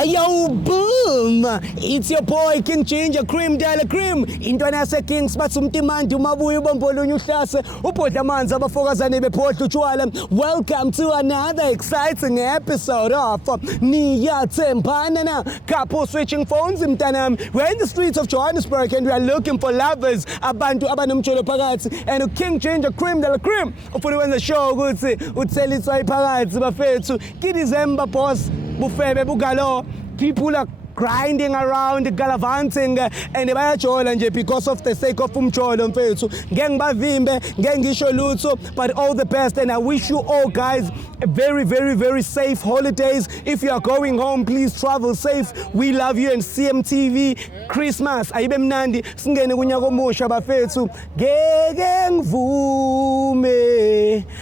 Hey yo, boom! It's your boy King Ginger Cream Dala Cream. Intwana yase Kings batsumtimandi umabuya ubombolunye uhlase ubhodla amanzi abafokazane bephodla utshwala. Welcome to another exciting episode of Niyathembana Na. Couple switching phones mntanami. We're in the streets of Johannesburg and we are looking for lovers abantu abanomtsholo phakathi and King Ginger Cream Dala Cream. Ufuna wenza show ukuthi uthelitswa iphakathi bafethu. Kidizemba boss bufebe bugalo. People are grinding around, gallivanting, and bayajola nje because of the sake of umjolo mfethu. Ngeke ngibavimbe, ngeke ngisho lutho, but all the best and I wish you all guys a very safe holidays. If you are going home, please travel safe. We love you and CMTV Christmas. Ayibe mnandi singene kunyaka omusha bafethu. Ngeke ngivume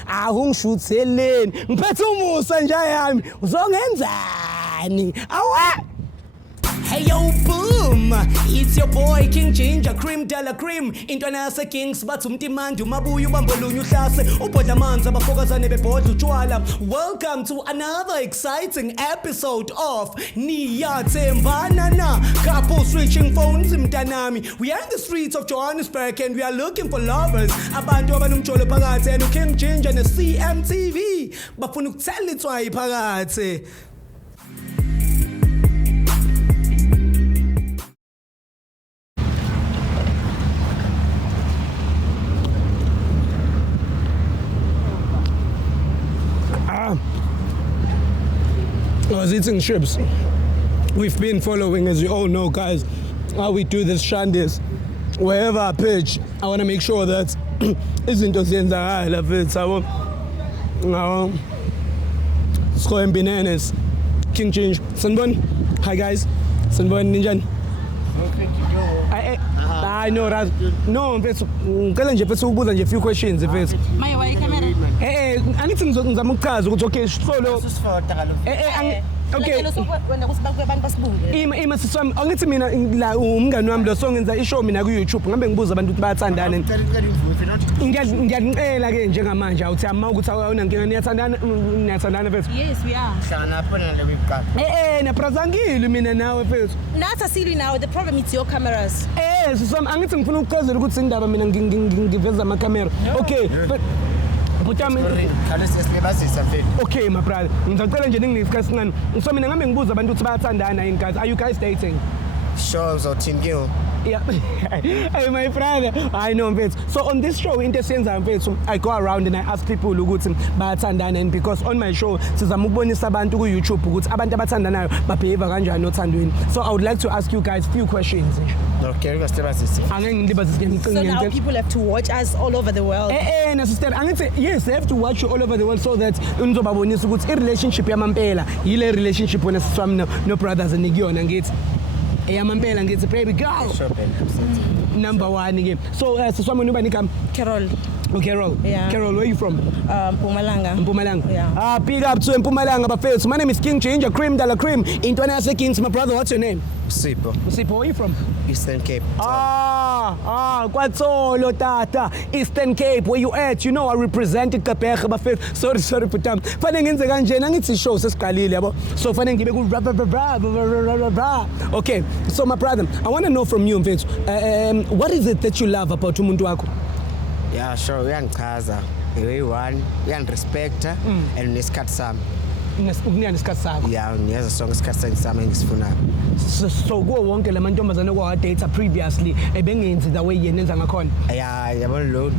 ahungishutheleni. Ngiphethe umusa nje yami. Uzongenzani? Awa! Hey yo, boom! It's your boy King Ginger Cream Dala Cream. Intwana yase Kings batsumtimandi umabuya ubombolunye uhlase ubhodla amanzi abafokazane bephodla utshwala. Welcome to another exciting episode of Niyathembana Na. Couple switching phones mntanami. We are in the streets of Johannesburg and we are looking for lovers. Abantu abanomtsholo phakathi and King Ginger ne CMTV bafuna ukuthelitswa iphakathi. I was eating chips. We've been following, as you all know, guys, how we do this shandies. Wherever I pitch, I want to make sure that izinto ziyenzakala mfethu yabo. Scoring bananas. King Change. Sanibona. Hi guys. Sanibona ninjani? I know that. No, mfethu ngicela nje mfethu ukubuza nje few questions mfethu. Maye wayi camera. Angithi ngizama ukuchaza ukuthi okay solo. Okay. Ima siswami angithi mina la umngani wami lo songenza ishow mina ku YouTube ngambe ngibuza abantu ukuthi bayathandana. Ngiyacela ke njengamanje awuthi ama ukuthi awunankinga niyathandana mfethu. Yes we are. Hlangana lapho nale webcam. Na prazangile mina nawe mfethu. Nathi asili now, the problem is your cameras. Siswami angithi ngifuna ukuchazela ukuthi indaba mina ngiveza ama camera. Okay. Okay, my brother. Ngicela nje ningidiscuss ngani. So mina ngambe ngibuza abantu ukuthi bayathandana yini guys. Are you guys dating? Sure, uzothinkiwe. Yeah. Hey my brother. I know mfethu. So on this show into senza mfethu, I go around and I ask people ukuthi bayathandana and because on my show sizama ukubonisa abantu ku YouTube ukuthi abantu abathandanayo babehave kanjani othandweni. So I would like to ask you guys few questions. Okay, so now people have to watch us all over the world. Sister, yes, they have to watch you all over the world so that unizobabonisa ukuthi i-relationship yamampela yile relationship wena siswami no brothers ngiyona ngithi eyamampela ngithi baby girl. Number 1 again. So siswami nobani igama? Carol. Okay, Carol. Yeah. Carol, where are you from? Mpumalanga. Mpumalanga. Yeah. Big up to Mpumalanga bafethu. My name is King Ginger Cream Dala Cream. Intwana yase Kings, my brother. What's your name? Sipo. Sipo, where are you from? Eastern Cape. Kwatsolo tata. Eastern Cape, where you at? You know I represent Kapekhe bafethu. Sorry putam. Fanele ngenze kanjena ngithi show sesiqalile yabo. So fanele ngibe ku bra. Okay. So my brother, I want to know from you mfethu. What is it that you love about umuntu wakho? Yeah, sure. Uyangichaza. Uyi-one, uyangirespekta and nesikhathi sami. Ukunika nesikhathi sakho. Yeah, ngiyeza sonke isikhathi sami engisifunayo. So kuwo wonke la mantombazane kwa-data previously ebengenzi the way yena enza ngakhona. Yeah, yabona lo.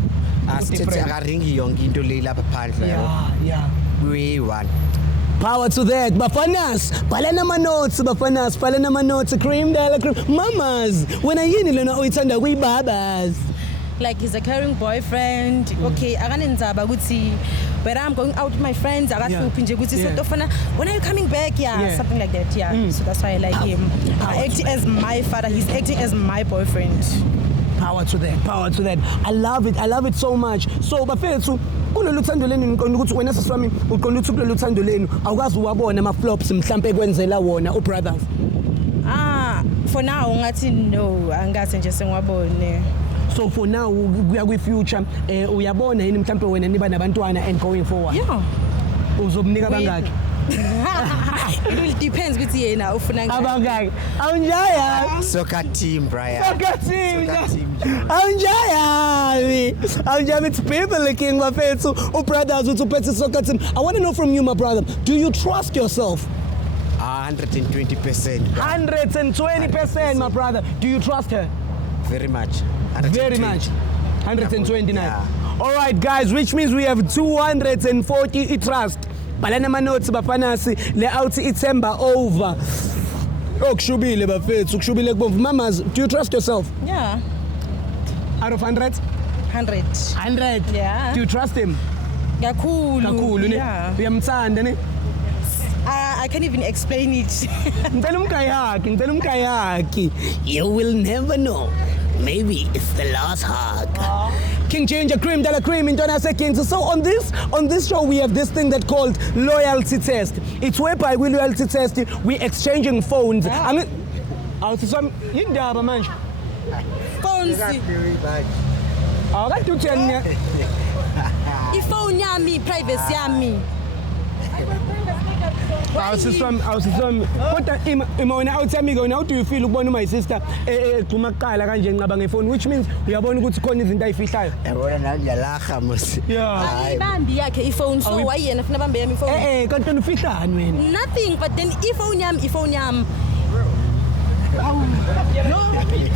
Asithi akaringi yonke into le lapha phandle. Yeah. Uyi-one. Power to that. Bafanas, bhalana ama notes, Cream Dala Cream. Mamas, wena yini lena oyithanda kuyibabas? Like he's a caring boyfriend. Okay, akanenzaba ukuthi when I'm going out with my friends, akahluphi nje ukuthi sotofana when are you coming back? Yeah, something like that. Yeah. So that's why I like him. Acting as my father, he's acting as my boyfriend. Power to that. I love it so much. So bafethu kulolu thando lenu ngiqonda ukuthi wena siswami uqonda ukuthi kulolu thando lenu awukazi uwabona ama flops mhlambe kwenzela wona u brothers. For now ngathi no, angathi nje sengiwabone. So for now kuya kwi future uyabona yini mhlambe wena niba nabantwana and going forward? Yeah. Uzomnika bangaki? It will depends ukuthi yena ufuna ngani. Abangaki. Awunjaya. Soccer team, Brian. Soccer team. John. Awunjaya. Awunjaya, it's people looking bafethu. Brothers uthi uphethe soccer team. I want to know from you, my brother. Do you trust yourself? 120%. 120%, my brother. Do you trust her? Very much. Very much. 129. Yeah. All right, guys, which means we have 240 trust. Balana manotes bafanasi layout Niyathembana over. Okushubile bafethu, ukushubile kubomvu. Mamas, do you trust yourself? Yeah. Out of 100? 100. 100. Yeah. Do you trust him? Kakhulu. ne? Yeah. Uyamthanda ne? I can't even explain it. Ngicela umkayaki. You will never know. Maybe it's the last hug. King Ginger Cream, Dala Cream, in Kings. So on this show, we have this thing that called loyalty test. It's whereby we loyalty test, we exchanging phones. I mean, some indaba manje. Phones. Awukathutheni. Ifone yami, privacy yami. Awusiswami kodwa imona awuthami ke how do you feel ukubona my sister egcuma kuqala kanje nqaba ngefoni, which means uyabona ukuthi khona izinto ayifihlayo? Yabona nami ngiyalaha musi. Ayibambi yakhe ifone, so why yena funa bambe yami ifone? Kanti ufihlani wena? Nothing, but then ifone yami. No.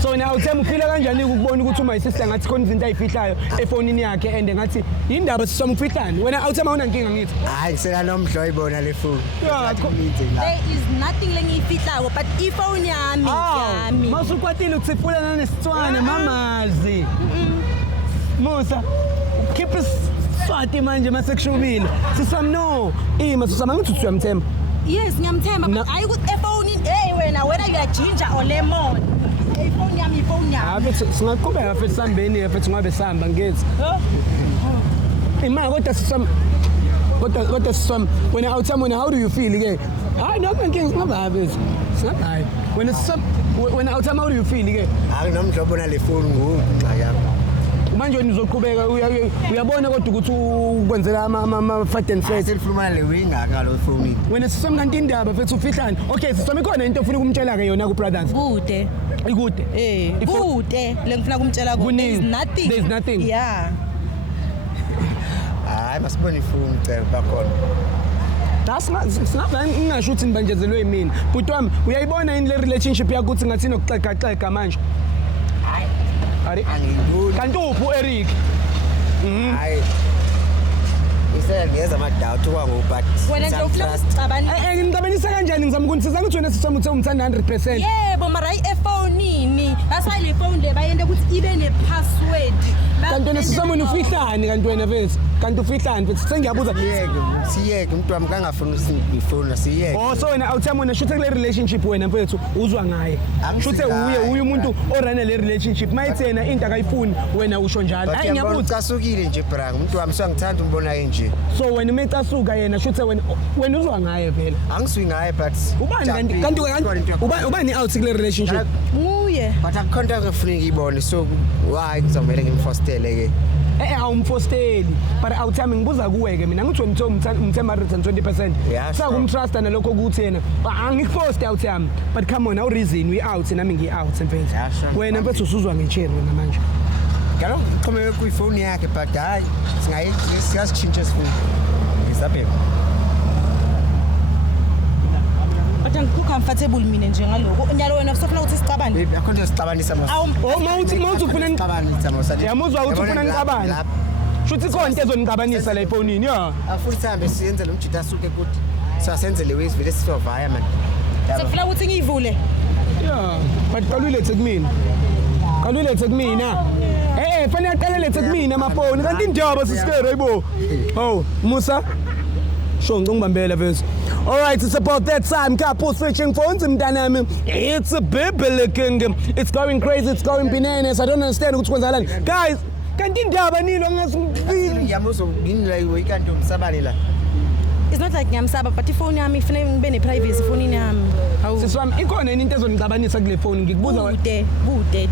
So now uthema uphila kanjani ukubona ukuthi my sister ngathi khona izinto ayifihlayo efonini yakhe and ngathi indaba sisomfihlani wena awuthema unankinga ngithi? Hayi sela nomdlo ibona le phone. There is nothing lengiyifihlayo but ifone yami. Masukwatile ukutsifulana nesitswana mamazi. Musa keep Swati manje masekushubile. Sisam no. Masusama ngithi uyamthemba. Yes, ngiyamthemba but ayi ukuthi efonini wena whether you are ginger or lemon. Ifone yami. Singaqhubeka futhi sambeni futhi ngabe sihamba ngithi. Imali kodwa sisam when awuthama how do you feel ke? Hayi nokho inkinga singababe. Singabaye. When awuthama how do you feel ke? Hayi nomdlobona le phone ngqa yami. Manje wena uzoqhubeka uyabona kodwa ukuthi ukwenzela ama fat and fat selifumana le winga ngalo phone. Wena sisome kanti indaba futhi ufihlani. Okay, sisome khona into ofuna ukumtshela ke yona ku brothers. Kude. Ikude. Kude. Lengifuna kumtshela ku there is nothing. Yeah. Hayi masibone ifoni cela bakhona. That's not ngingasho ukuthi nibanjezelwe yimini. But wami uyayibona in le relationship yakho ukuthi ngathi nokuxeka manje. Ari? Kanti uphu Eric? Hayi. Isela ngiyeza amadoubt kwangu but wena nje ufuna ukucabanisa. Ngicabanisa kanjani ngizama ukuthi sizange uthi wena sisoma uthe umthanda 100%. Yebo mara efonini. That's why le phone le bayende ukuthi ibe ne password. Kanti wena sisoma ufihlani kanti wena vese? Kanti ufihlani futhi sengiyabuza. Siyeke umuntu wami kangafuni ifoni siyeke. Oh so wena awuthama wena shuthe kule relationship wena mfethu uzwa ngaye. Shuthe uye umuntu orana le relationship mayithi yena into akayifuni wena usho njalo. Hayi ngiyabuza casukile nje bra umuntu wami sengithanda umbona nje. So wena umecasuka yena shuthe wena uzwa ngaye phela. Angiswi ngaye but ubani kanti ubani out kule relationship? Nguye. But akukhonta ngifuna ngiyibone so why ngizomela ngimfostele ke. Awumfosteli but awuthami ngibuza kuwe ke mina ngithi umthemba 120%. Sakumtrust nalokho ukuthi yena angikuposte awuthami but come on, how reason we out nami ngi out mfethu. Wena mfethu usuzwa ngecherry wena manje. Ngalo khome kuyifoni yakhe but hayi siyasichintsha isifuni. Ngisaphe. But ngikho-comfortable mina nje ngaloko. Nyalo wena usofuna ukuthi sicabane. Baby akhona sicabanisa mase. Mawuthi ufuna ngicabanisa mase. Yamuzwa ukuthi ufuna ngicabane. Shuthi khona into ezonicabanisa la efonini ya. Afuna sihambe siyenze lo mjita asuke kuthi. Sasenze le ways vele sisovaya man. Sefuna ukuthi ngiyivule. Yeah, but kalulethe kumina. Kalulethe kumina. Fanele aqalelethe kumina amafoni kanti indaba sisikere hayibo. Oh, Musa. Sho ngibambela vese. All right, it's about that time. Couple switching phones, mntanami. It's a biblical. It's going crazy. It's going bananas. I don't understand what's going on. Guys, kanti indaba nilo ngasifili. Yamuzo nginila ikanti umsabani la. It's not like ngiyamsaba but ifoni yami ifuna ngibe ne privacy efonini yami. Siswami ikhona into ezonicabanisa kule phone ngikubuza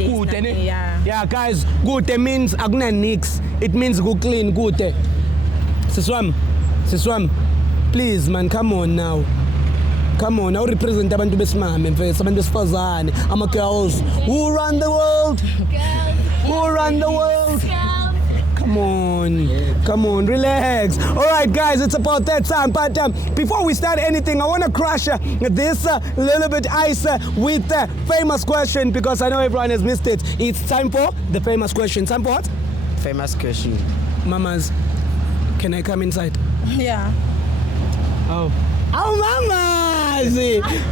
kude ne. Yeah guys, kude means akuna nix. It means ku clean kude. Siswami Please man, come on now. Come on, now represent abantu besimame mfethu, abantu besifazane, ama girls. Who run the world? Who run the world? Come on, relax. All right, guys, it's about that time. But before we start anything, I want to crush this little bit ice with the famous question because I know everyone has missed it. It's time for the famous question. Time for what? Famous question. Mamas, can I come inside? Yeah. Oh, mamas!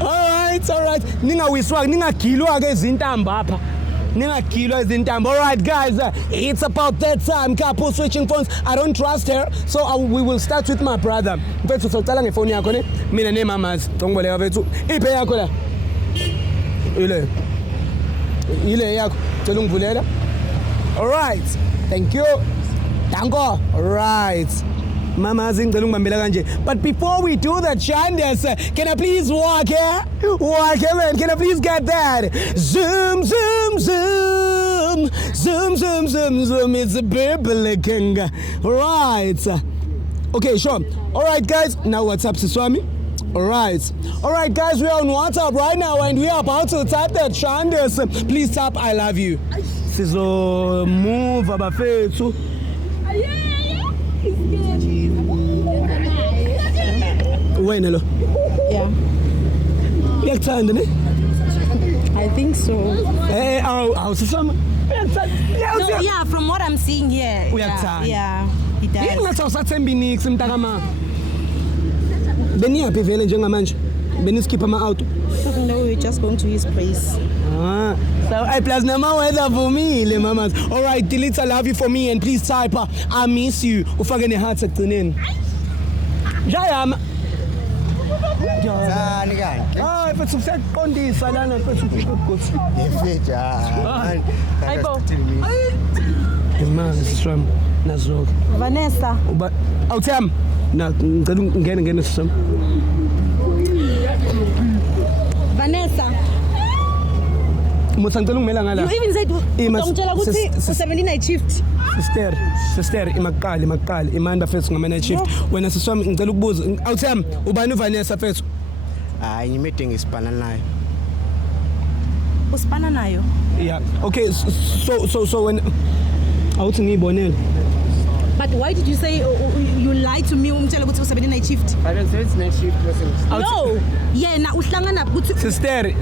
All right. Ningawiswa, ningagilwa ke izintamba apha. All right, guys, it's about that time. Couple switching phones. I don't trust her, so we will start with my brother. Mfethu socala ngefoni yakho ne. Mina ne mamas. Ngongboleka mfethu. Iphe yakho la. Ile yakho. Cela ungivulela. All right. Thank you. Danko. All right. Mama ngicela ungibambela kanje. But before we do that, Shandes, can I please walk here? Walk here, man. Can I please get that? Zoom, zoom, zoom. Zoom, zoom, zoom, zoom. It's a biblical. Right. Okay, sure. All right, guys. Now what's up, Siswami? All right, guys. We're on WhatsApp right now, and we are about to type that. Shandes, please tap I love you. Sizo move abafethu. Wena lo. Yeah. Uyakuthanda ne? I think so. Awusisama. No, yeah, from what I'm seeing here. Uyakuthanda. Yeah, he does. Ingathi awusathembi nix mntakama. Beniyaphi vele njengamanje? Beniskipha ama-auto? No, we're just going to his place. So I plus nama weather for me, mamas. All right, delete I love you for me and please type I miss you. Ufake ne-heart ekugcineni. Jayama. Zani kanti? Hayi mfethu siyaqondisa lana mfethu ukuthi. Yefetha. Hayibo. Imali siswami nazoke. Vanessa. Uba awuthami na ngicela ungene siswami. Vanessa. Musa ngicela ungimela ngala. You even said ngicela ukuthi u17 night shift. Sister imaqali imanda fethu ngama night shift. Wena siswami ngicela ukubuza awuthami ubani uVanessa fethu? Hayi meeting isipana nayo. Usipana nayo? Yeah. Okay, so when awuthi ngiyibonela. But why did you say you lied to me umtshela ukuthi u17 night shift? I don't say it's night shift person. No. Yena uhlangana ukuthi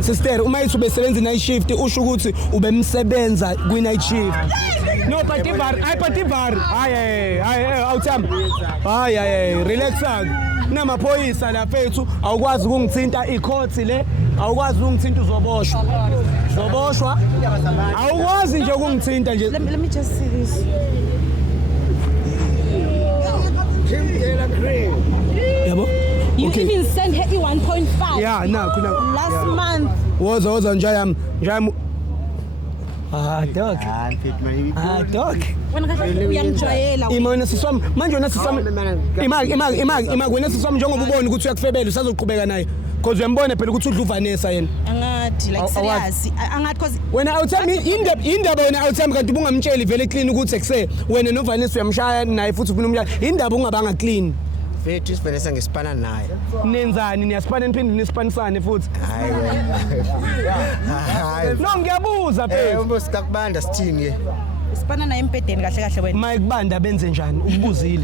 Sister, uma yithi ubesebenza night shift usho ukuthi ubemsebenza kwi night shift. No, pativar. Hayi awuthami. Hayi relax namaphoyisa la fethu awukwazi ukungithinta icourt le, awukwazi ukungithinta uzoboshwa. Awukwazi nje ukungithinta nje. Let me just see this. Yabo? You even sent her 1.5. Yeah, no, last month. Woza njayam. Dog. Wena kahle uyangijwayela. Imona siswami manje wena siswami. Imaki wena siswami njengoba ubona ukuthi uyakufebela usazoqhubeka naye. Because uyambona phela ukuthi udla uVanessa yena. Angathi like serious. Angathi cause wena awuthami indaba wena awuthami kanti ubungamtsheli vele clean ukuthi ekuse wena noVanessa uyamshaya naye futhi ufuna umshaya. Indaba ungabanga clean. Fethu isiVanessa ngisipana naye. Nenzani niyasipana niphinde nispanisane futhi? Hayi wena. No ngiyabuza phela. Umbusi kakubanda sithini ke? sipana naye empedeni kahle wena. Mike Banda benze njani ubuzile?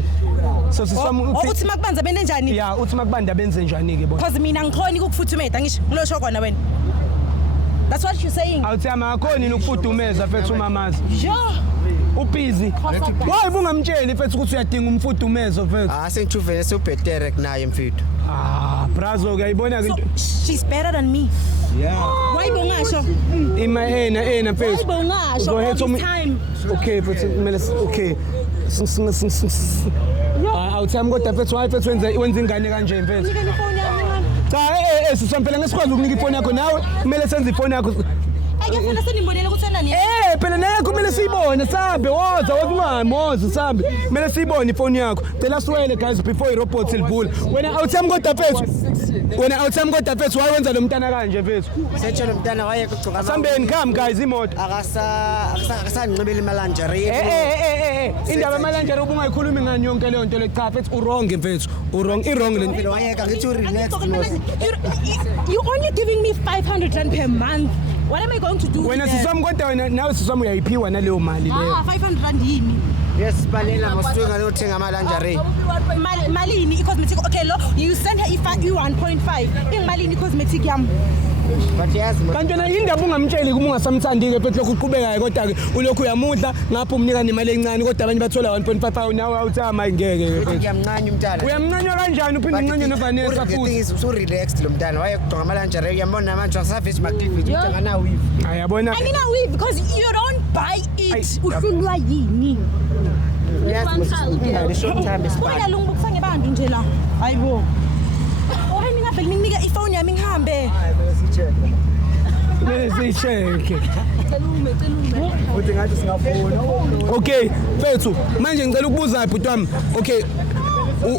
So siswami uthi makubanza bende njani? Yeah, uthi makubanda benze njani ke bona? Because mina ngikhona ukufuthumeza ngisho ngilosho kona wena. That's what you're saying. Awuthi amakhoni ukufudumeza fethu mamazi. Yeah. Ubusy. Why bungamtsheli fethu ukuthi uyadinga umfudumezo fethu? Sengithi uVanessa ubhetere kunaye mfethu. Brazo uyayibona ke into. She's better than me. Yeah. Why bongasho? Ena fethu. Why bongasho all the time? Okay fethu kumele okay. Awuthami kodwa fethu why fethu wenza ingane kanje mfethu? Nika ifoni yami. Cha sisamphela ngesikwazi ukunika ifoni yakho nawe kumele senze ifoni yakho. Ngiyafuna senimbonele ukuthi nani? Phela naye kumele siyibone sabe woza sabe. Kumele siyibone ifoni yakho. Cela siwele guys before irobots ilivula. Wena awuthami kodwa fethu. wena awuthami kodwa mfethu wayenza lo mntana kanje mfethu Sethe lo mntana wayekugcoka asambeni come guys imoto akasanqibela imalanjari indaba emalanje ubungayikhulumi ngani yonke leyo nto le cha mfethu urong mfethu urong irong le Phela wayeka ngithi relax You only giving me 500 rand per month. What am I going to do? wena siswami kodwa wena nawe siswami uyayiphiwa naleyo mali leyo 500 rand yini? yes balela mosithenga lothenga amalanjari Malini i-cosmetic. Okay, lo you send her i-1.5. Ingimalini i-cosmetic yami. but yazi kanti na indaba ungamtsheli kuma ungasamthandile mfethu lokhu uqhubekayo kodwa ke ulokhu uyamudla ngapha umnika nemali encane kodwa abanye bathola 1.5 nawe awuthama ngeke mfethu ngiyamncanya umntana uyamncanywa kanjani uphinde uncanywe noVanessa futhi so relaxed lo mntana wayekugcoka amalanjari uyambona manje wasavisi maklifi uthenga na weave ayabona I mean, we because you don't buy it. Uhlulwa yini? yazi mosithenga short time is Ubeka lungu kufange bantu nje la. Hayibo. Ohe ningaveli ninginike ifone yami ngihambe. mele siyicheke uthi ngathi singafona okay mfethu manje ngicela ukubuza bhuti wami okay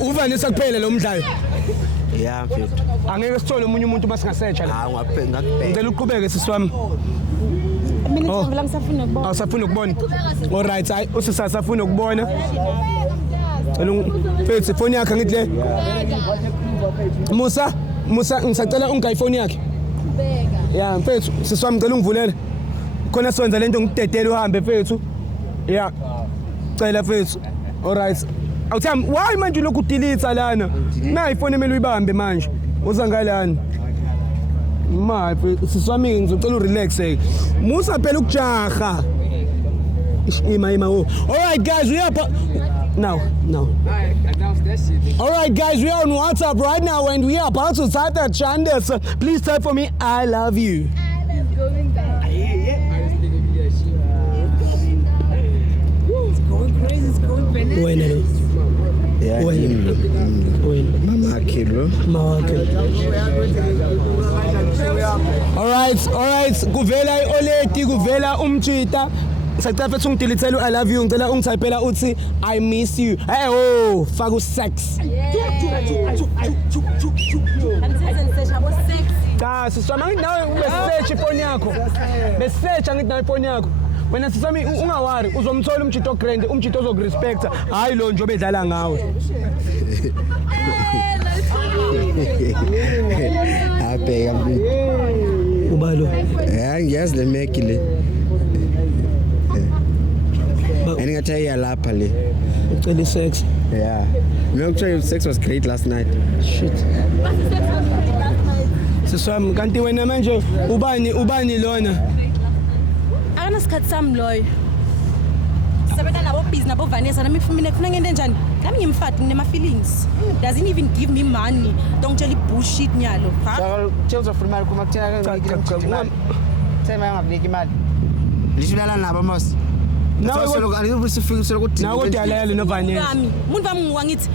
uVanessa kuphela lo mdlalo yeah mfethu angeke sithole umunye umuntu masingasearcha la ngakubheka ngicela uqhubeke siswami Mina ngivela ngisafuna ukubona. awusafuna ukubona alright hayi usisasafuna ukubona mfethu ifoni yakhe ngithi le Musa ngisacela ungayifoni yakhe ya mfethu siswami ngicela ungivulele khona sonza lento ngidedele uhambe mfethu ya cela mfethu alright awuthami why manje lokhu delete lana na ifoni emele uyibambe manje uza ngalana ma siswami ngizocela urelax Musa phela ukujaha ima alright guys we are now alright guys we are on WhatsApp right now and we are about to start that chanders please type for me I love you wena lo wena mama akilo alright kuvela ioleti kuvela umtshita sacela futhi ungidilithele I love you ngicela ungithayipela uthi I miss you hey oh faka usex cha siswama ngithi nawe ubesearch ifoni yakho besearch ngithi nawe ifoni yakho wena sisami ungawari uzomthola umtshito grand umtshito ozokurespecta hayi lo nje obedlala ngawe abheka ubalo ngiyazi le meki le Engathaya lapha le ucela sex yeah mina ukuthiwa sex was great last night shit siswami kanti wena manje ubani lona Akanasikhathi sami loyo. Sebenza nabo busy nabo Vanessa nami mina kufuna ngente njani? Nami ngimfati ngine feelings. Doesn't even give me money. Don't tell bullshit nyalo. Ha? so chelsea of imali kuma kuthina kangabe thema ngabiki imali lishulala nabo mos nawe kodwa noVanessa Wami, umuntu wami ngiwangithi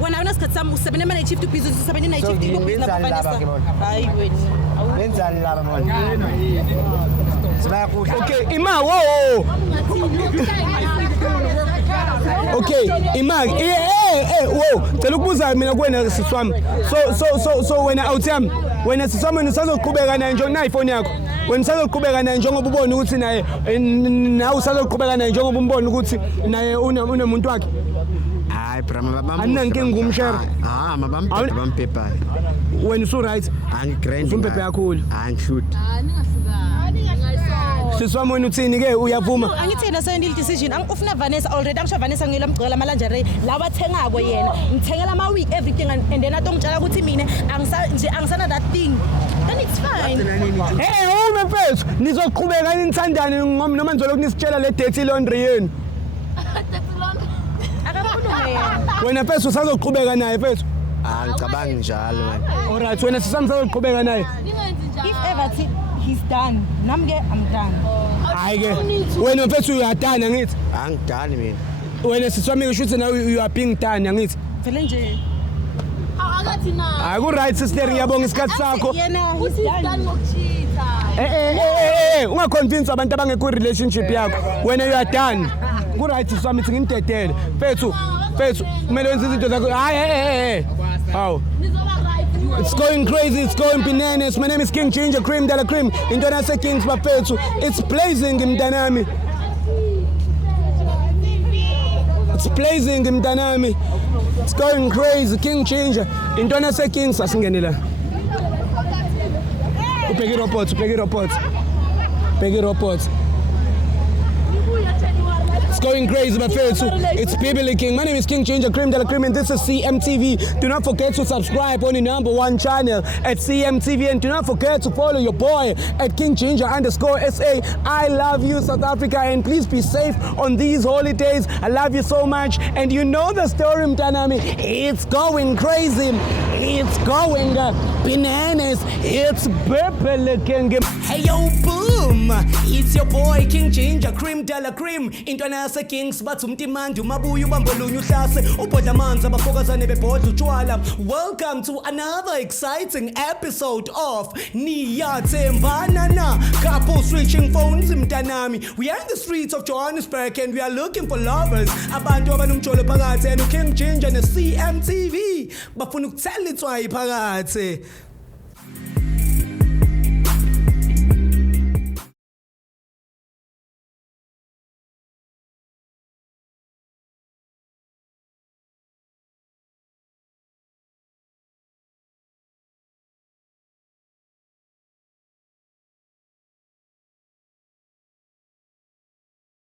wena awunasikhathi sami usebenza night shift busy usebenza night shift busy nabo Vanessa. Hayi wena. wenzani laba manje sibayakudla okay ima wo okay ima wo cela ukubuza mina kuwena siswami so wena awuthami wena siswami usazoqhubeka naye njengoba na ifoni yakho wena usazoqhubeka naye njengoba ubona ukuthi naye nawe usazoqhubeka naye njengoba umbona ukuthi naye unemuntu wakhe hayi brama baba anankinga ngumshare mabampepa bampepa wena usu right angigrand umpepe kakhulu angishoot siswami wena uthini ke uyavuma Angithina so indile decision ufuna Vanessa already angisho Vanessa ngiyela mgcela amalanjare lawa athengako yena ngithengela ama week everything and then atongitshela ukuthi mina angisana that thing then it's fine hey uma mfethu nizoqhubeka nithandane noma nizoloku nisitshela le dirty laundry yenu akakhulume yena wena mfethu usazoqhubeka naye mfethu angicabangi njalo man alright wena sisazoqhubeka naye if ever he's done nami ke I'm done hayi ke wena mfethu uyadana ngithi angidani mina wena siswami usho ukuthi nawe you are being done ngithi vele nje akathi na hayi ku right sister ngiyabonga isikhathi sakho yena he's done eh ungaconvince abantu abangekho relationship yakho wena you are done ku right siswamithi ngimdedele mfethu kumele wenze izinto zakho hayi hawu nizoba right It's going crazy, it's going bananas. My name is King Ginger Cream Dala Cream. Into nase Kings Bafethu. It's blazing mntanami. It's blazing mntanami. It's going crazy, King Ginger. Into nase Kings asingenela. Upeki reports. It's going crazy, my friends. It's Kimberly King. My name is King Ginger Cream Dala Cream, and this is CMTV. Do not forget to subscribe on the #1 channel at CMTV, and do not forget to follow your boy at King Ginger_SA. I love you, South Africa, and please be safe on these holidays. I love you so much, and you know the story, mtanami. It's going crazy. It's going bananas. It's Kimberly King. Hey yo, boom! It's your boy King Ginger Cream Dala Cream. Intwana Kings bathi umtimandi umabuya ubambolunya uhlase ubhodla amanzi abafokazane bebhodla utshwala. Welcome to another exciting episode of Niyathembana Na. Couple switching phones mntanami. We are in the streets of Johannesburg and we are looking for lovers. Abantu abanomjolo phakathi and King Ginger ne CMTV bafuna ukuthela itswayi phakathi.